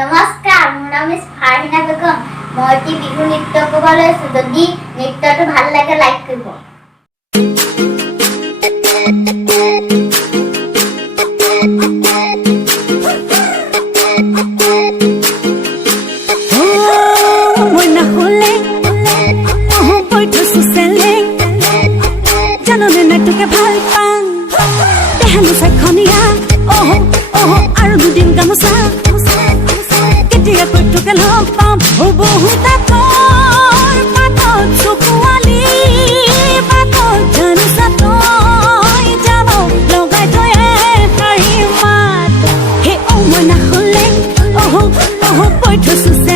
নমস্কাৰ, মোৰ নাম ফাৰহিনা বেগম। মই এটি বিহু নৃত্য কৰিব লৈছোঁ। যদি নৃত্যটো ভাল লাগে লাইক কৰিব। ভাল পাং তেহানি চাখনিয়া আৰু দুদিন গামোচা কেতিয়া কৈটোকে লগ পাম বহুত পাতত চকুৱালি পাতত জানোচা তই যাব লগাই থৈ শাৰী মাত হে মই নাখলে কৈ থৈছো